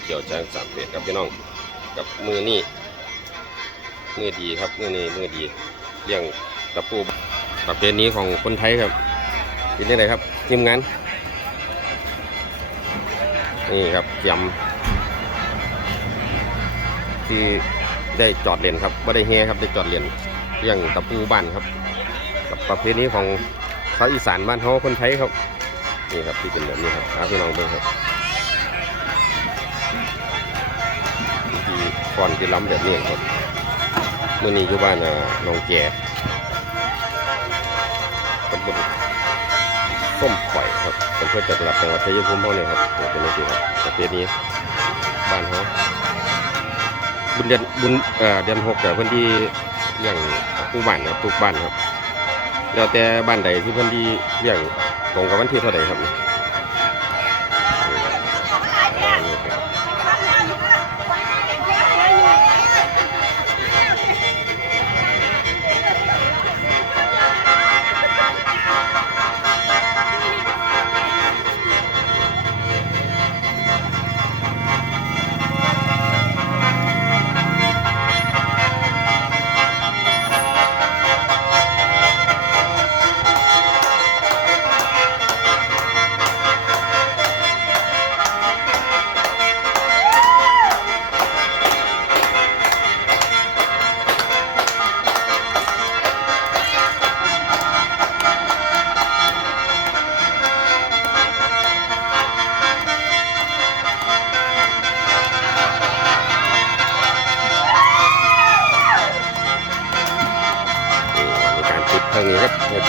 ที่เกี่ยวจ้างสามเปียครับพี่น้องกับมือนี่มือดีครับมือนี่มือดีเลี้ยงตะปูประเพณีของคนไทยครับเป็นยังไงครับทีมงานนี่ครับเตรียมที่ได้จอดเล่นครับไม่ได้เฮครับได้จอดเล่นเลี้ยงตะปูบ้านครับ กับประเพณีของชาวอีสานบ้านเฮาคนไทยครับนี่ครับที่เป็นแบบนี้ครับหาพี่น้องเบิ่งครับ ก่อนที่ล้ำแบบนี้ครับเมื่อนี้อยู่บ้านอ่าหนองแก่ตำบลส้มข่อยครับอำเภอจตุรัสจังหวัดชัยภูมิเฮาเนี่ยครับเป็นนี่ครับประเพณีบ้านเฮาบุญเดือนบุญเอ่อเดือนหกกับเพิ่อนที่เลี้ยงปลูกบ้านครับปลูกบ้านครับแล้วแต่บ้านใดที่เพิ่อนที่เลี้ยงตรงกับวันที่เท่าใดครับ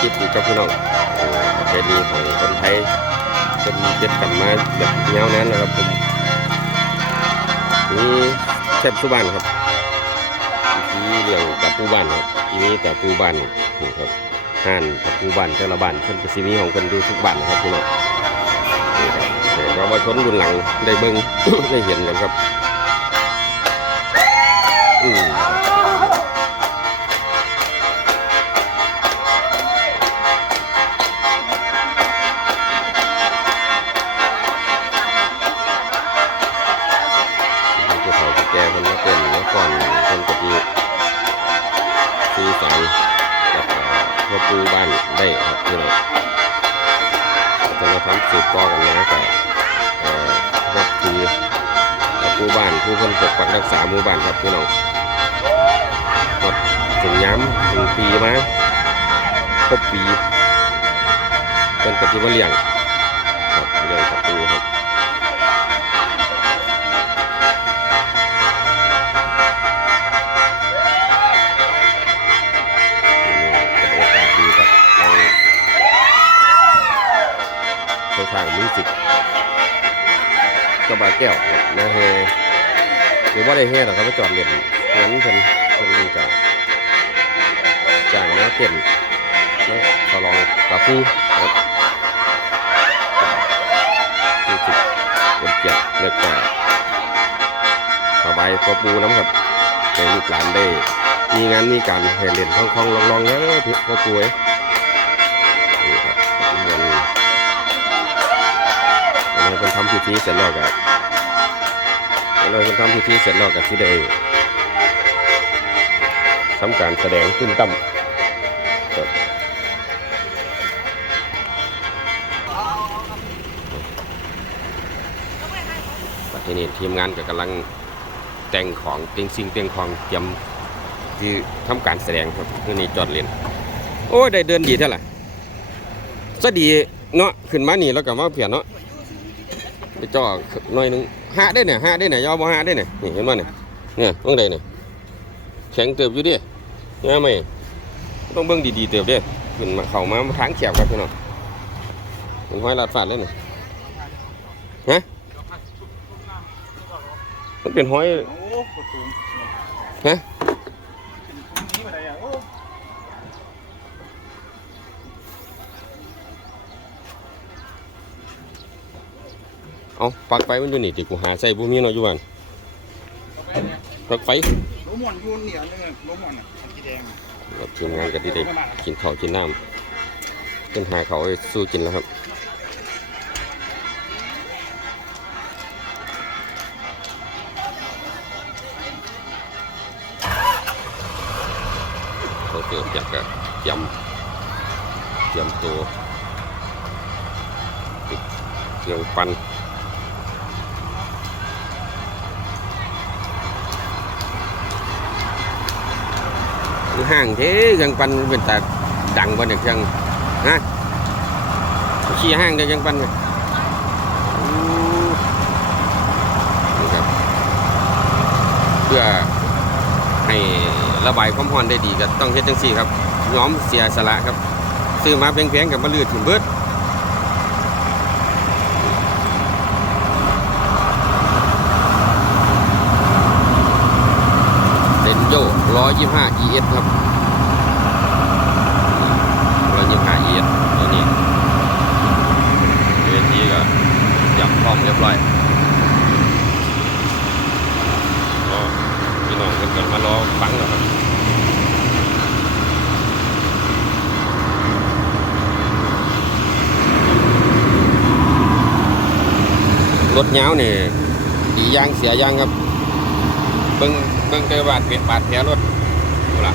คลิปนี้ครับพี่น้องเอ่อประเพณีของคนไทยเป็นเก็บกันมาแบบยาวนานแล้วครับผมนี่แคบสุบ้านครับที่เรื่องกับปูบ้านครับทีนี้แต่ปูบ้านนี่ครับห้านกับปูบ้านแต่ละบ้านเพิ่นก็สิมีของเพิ่นดูทุกบ้านนะครับพี่น้องนี่ครับเดี๋ยวเรามาชนรุ่นหลังได้เบิ่งได้เห็นกันครับอืม จะมาทำสืบต่อกันนะกับครับคือผู้บ้านผู้คนปกปักรักษาหมู่บ้านครับพี่น้องหมดถึงย้ำถึงปีมาครบปีเป็นกะทิมาเลี้ยง กระบาแก้วนะเฮหรือว่าได้เฮหรอกครับไปจอดเล่นงั้นเพิ่นเพิ่นนี่ก็จ้างนะเต้นนะขอลองปลาปูครับมิวสิกเป็นเกียรติเล็กกว่าสบายปลาปูน้ำครับในลูกหลานได้ มีงานมีการให้เล่นคล่องๆลองๆแล้วพี่พ่อป่วย คนทำพิธีเสร็จแล้วก็เราคนทำพิธีเสร็จแล้วก็ที่ได้ทำการแสดงขึ้นตั้มครับปัจจุบันทีมงานก็กำลังแต่งของเตียงซิงเตียงของเตรียมที่ทำการแสดงครับคือนี่จอดเล่นโอ้ยได้เดินดีเท่าไหร่สดีเนาะขึ้นมานี่แล้วก็มาเปลี่ยนเนาะ ไปจ่อหน่อยหนึงหาได้เนี่ยหาได้เนี่ยยอบ่หาได้เนี่ยนี่เห็นมั้ยเนี่ยเนี่ยต้องได้เนี่ยแข็งเติบอยู่ดิเนี่ยไหมต้องเบิ่งดีๆเติบเด้ขึ้นมาเข้ามาทางแคบครับพี่น้องเป็นห้อยลาดฟาดเลยเนี่ยฮะมันเป็นห้อยฮะ เอาปักไฟมันอยู่นี่ติกูหาใส่บุ้มีเนาะอยู่บ้านปลั๊กไฟโลมอนยูนเนี่ยนึงโลมอนสีแดงกับทีมงานก็ดีได้กินข้าวกินน้ำขึ้นหาเขาสู้กินแล้วครับเราเติมจากกับยำยำตัวเครื่องปั่น ห้างเท่เครื่องปั้นมันเป็นแต่ดังบนเด็กยังฮะขี้ห้างเด็กยังปันเนี่ยอู้นี่ครับ เพื่อให้ระบายความร้อนได้ดีก็ต้องเฮ็ดจังซี่ครับย้อมเสียสละครับ ซื้อมาแพงๆกับมาลืดถึงเบิดเป็นโย 125 ES ครับ125 ES ตัวนี้เวทีก็จับพร้อมเรียบร้อยก็พี่น้องก็เพิ่นก็มารอฟังแล้วครับรถยาวนี่ดียางเสียยางครับเบิ่ง เบิ่งแต่บาดเป็นบาดแผลรถอาล่ะ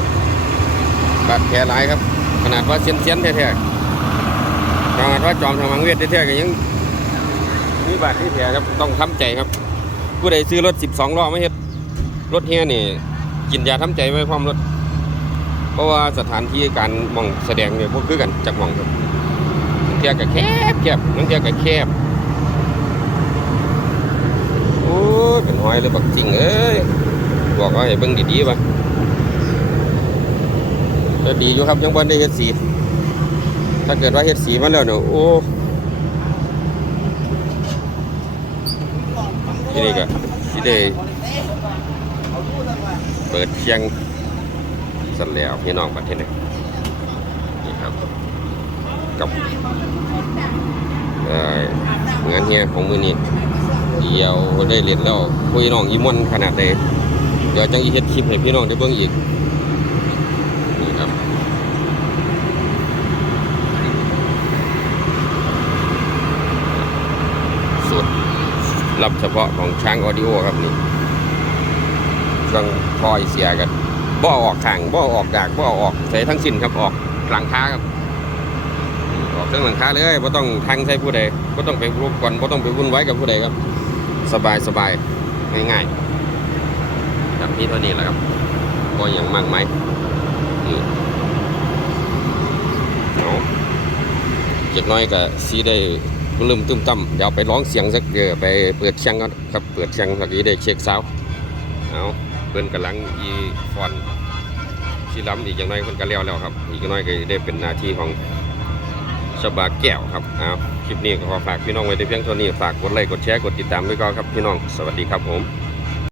บาดแผลหลายครับ ขนาดว่าเสียนเสียนๆแท้ๆขนาดว่าจอมทางมังเวทแท้ๆก็ยังมีบาดที่แผลครับต้องทำใจครับ ผู้ใดซื้อรถ 12ล้อไมาเฮ็ดรถเฮียนี่กินยาทำใจไว้พร้อมรถ เพราะว่าสถานที่การมองแสดงเนี่ยพวกคือกันจากมองครับเทียก็แคบแคบบางเทียก็แคบโอ้เป็นหอยเลยบักจริงเอ้ย บอกว่าให้เบิ่งดีๆป่ะก็ดีอยู่ครับยังบ่ได้เฮ็ดสี ถ้าเกิดว่าเฮ็ดสีมาแล้วเนี่ยโอ้ทีนี้ก็สิได้เปิดเชียงสันแล้วพี่น้องประเทศนี้นี่ครับกับเอ่องานเฮียของมือนี้เดียวได้เรียนแล้วพี่น้องยิ้มวันขนาดใดเดี๋ยวจังอีเฮ็ดคลิปให้พี่น้องได้เบิ่งอีกนี่ครับสุดรับเฉพาะของช้างออดิโอครับนี่เครื่องทอยเสียกันบ่อาออกข้างบ่อาออกดากบ่อาออกใส่ทั้งสิ้นครับออกหลังคาครับออกทั้งหลังคาเลยบ่ต้องทางใส่ผู้ใดบ่ต้องไปรบกวนบ่ต้องไปวุ่นวายกับผู้ใดครับ สบายสบายง่ายๆ ครับนี่เท่านี้แหละครับบ่อย่างมากมายนี่เอาเจ็บน้อยก็สีได้ลืมตึมตั้มเดี๋ยวไปร้องเสียงสักเดือไปเปิดเชียงก่อนครับเปิดเชียงสักทีได้เช็คซาวเอาเพิ่นกำลังอีฟอนสิล้ำอีกอย่างน้อยเพิ่นก็แล้วแล้วครับ อีกอย่างน้อยก็ได้เป็นหน้าที่ของชบาแก้วครับเอาคลิปนี้ก็ขอฝากพี่น้องไว้แต่เพียงเท่านี้ฝากกดไลค์กดแชร์กดติดตามไว้ก่อนครับพี่น้องสวัสดีครับผม